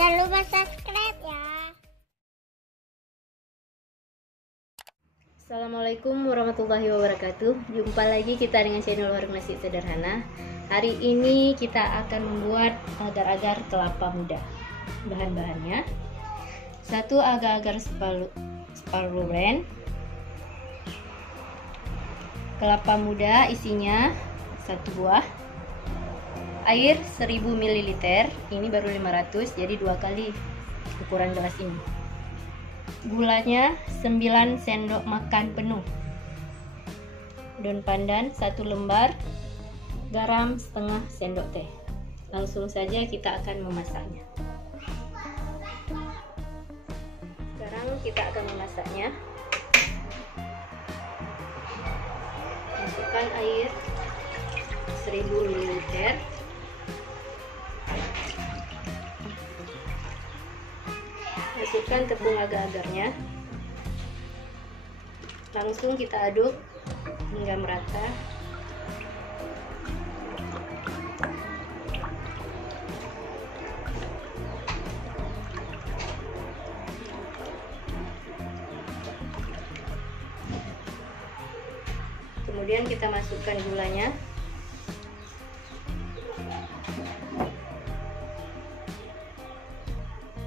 Jangan lupa subscribe ya. Assalamualaikum warahmatullahi wabarakatuh. Jumpa lagi kita dengan channel Warung Nasi Sederhana. Hari ini kita akan membuat agar-agar kelapa muda. Bahan-bahannya: 1 agar-agar sparulen, kelapa muda isinya 1 buah, air 1000 ml, ini baru 500 jadi 2 kali ukuran gelas ini. Gulanya 9 sendok makan penuh, daun pandan 1 lembar, garam setengah sendok teh. Langsung saja kita akan memasaknya. Sekarang kita akan memasaknya. Masukkan air 1000 ml. Masukkan tepung agar-agarnya. Langsung kita aduk hingga merata. Kemudian kita masukkan gulanya.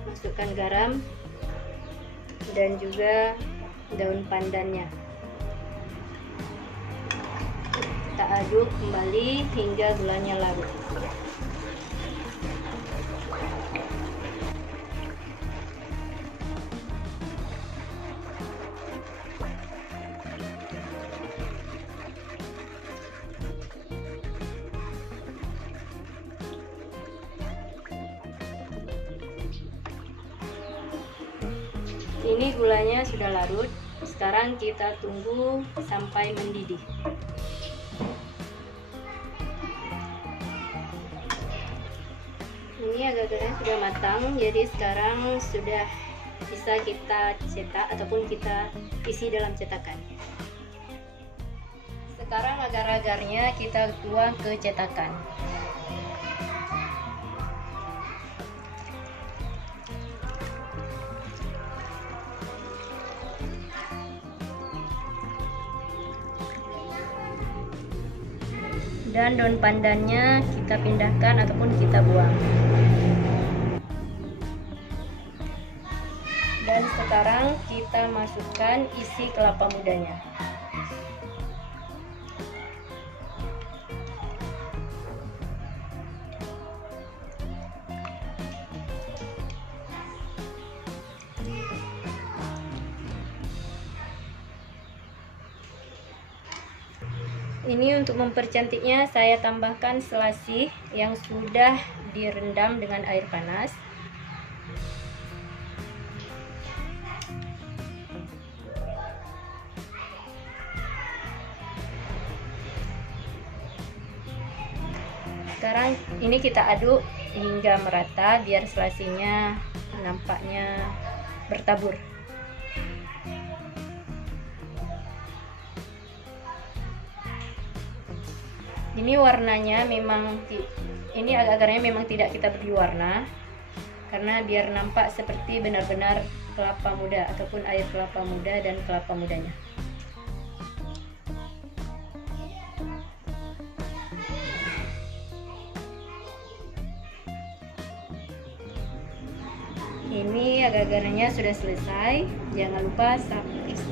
Masukkan garam dan juga daun pandannya. Kita aduk kembali hingga gulanya larut. Ini gulanya sudah larut. Sekarang kita tunggu sampai mendidih. Ini agar-agarnya sudah matang, jadi sekarang sudah bisa kita cetak ataupun kita isi dalam cetakan. Sekarang agar-agarnya kita tuang ke cetakan. Dan daun pandannya kita pindahkan ataupun kita buang. Dan sekarang kita masukkan isi kelapa mudanya. Ini untuk mempercantiknya saya tambahkan selasih yang sudah direndam dengan air panas. Sekarang ini kita aduk hingga merata biar selasihnya nampaknya bertabur. Ini warnanya memang, ini agar-agarnya memang tidak kita beri warna karena biar nampak seperti benar-benar kelapa muda ataupun air kelapa muda dan kelapa mudanya. Ini agar-agarnya sudah selesai. Jangan lupa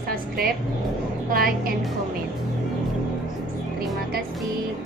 subscribe, like, and comment. Terima kasih.